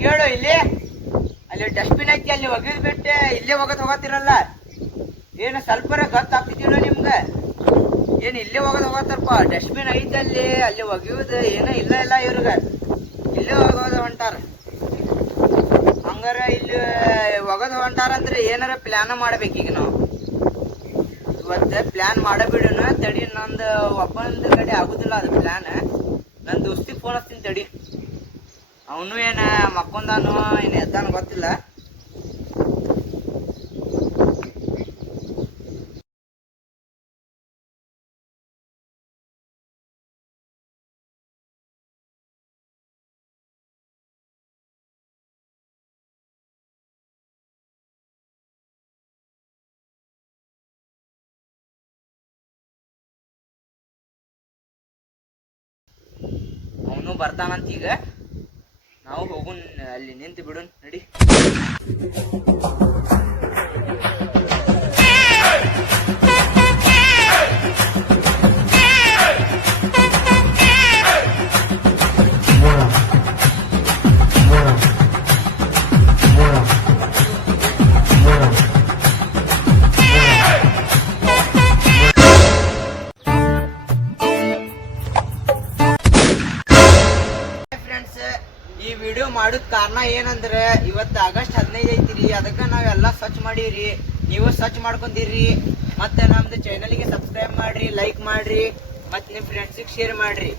ಕೇಳು, ಇಲ್ಲಿ ಅಲ್ಲಿ ಡಸ್ಟ್ಬಿನ್ ಐತಿ, ಅಲ್ಲಿ ಒಗಿದ್ ಬಿಟ್ಟೆ ಇಲ್ಲೇ ಹೋಗತ್ ಹೋಗತ್ತಿರಲ್ಲ. ಏನು ಸ್ವಲ್ಪರ ಗೊತ್ತಾಗ್ತಿದ್ದಿಲ್ಲ ನಿಮ್ಗ? ಏನ್ ಇಲ್ಲೇ ಹೋಗತ್ತಾರಪ್ಪ. ಡಸ್ಟ್ಬಿನ್ ಐತಿ ಅಲ್ಲಿ ಒಗಿಯುದು ಏನ ಇಲ್ಲ ಇವ್ರಗ. ಇಲ್ಲೇ ಹೋಗೋದು ಹೊಂಟಾರ. ಹಂಗಾರ ಇಲ್ಲಿ ಒಗದ್ ಹೊಂಟಾರ ಅಂದ್ರೆ ಏನಾರ ಪ್ಲಾನ್ ಮಾಡ್ಬೇಕೀಗ ನಾವು. ಇವತ್ತ ಪ್ಲಾನ್ ಮಾಡಬಿಡೋಣ ತಡಿ. ನಂದು ಒಬ್ಬಂದ ಕಡೆ ಆಗುದಿಲ್ಲ ಅದು ಪ್ಲಾನ್. ನನ್ ದೋಸ್ತಿಗೆ ಫೋನ್ ಹಚ್ತೀನಿ ತಡಿ. ಅವನು ಏನ ಮಕ್ಕೊಂದಾನು ಏನ್ ಎದ್ದಾನು ಗೊತ್ತಿಲ್ಲ. ಅವನು ಬರ್ತಾನಂತ ಈಗ. ನಾವು ಹೋಗುನ್, ಅಲ್ಲಿ ನಿಂತು ಬಿಡುನ್ ನಡಿ. ಈ ವಿಡಿಯೋ ಮಾಡೋದ್ ಕಾರಣ ಏನಂದ್ರೆ ಇವತ್ತು ಆಗಸ್ಟ್ 15 ಐತಿರಿ. ಅದಕ್ಕ ನಾವೆಲ್ಲ ಸರ್ಚ್ ಮಾಡೀವ್ರಿ. ನೀವು ಸರ್ಚ್ ಮಾಡ್ಕೊಂಡಿರಿ. ಮತ್ತೆ ನಮ್ದು ಚಾನಲ್ಗೆ ಸಬ್ಸ್ಕ್ರೈಬ್ ಮಾಡ್ರಿ, ಲೈಕ್ ಮಾಡ್ರಿ, ಮತ್ತೆ ನಿಮ್ ಫ್ರೆಂಡ್ಸಿಗೆ ಶೇರ್ ಮಾಡ್ರಿ.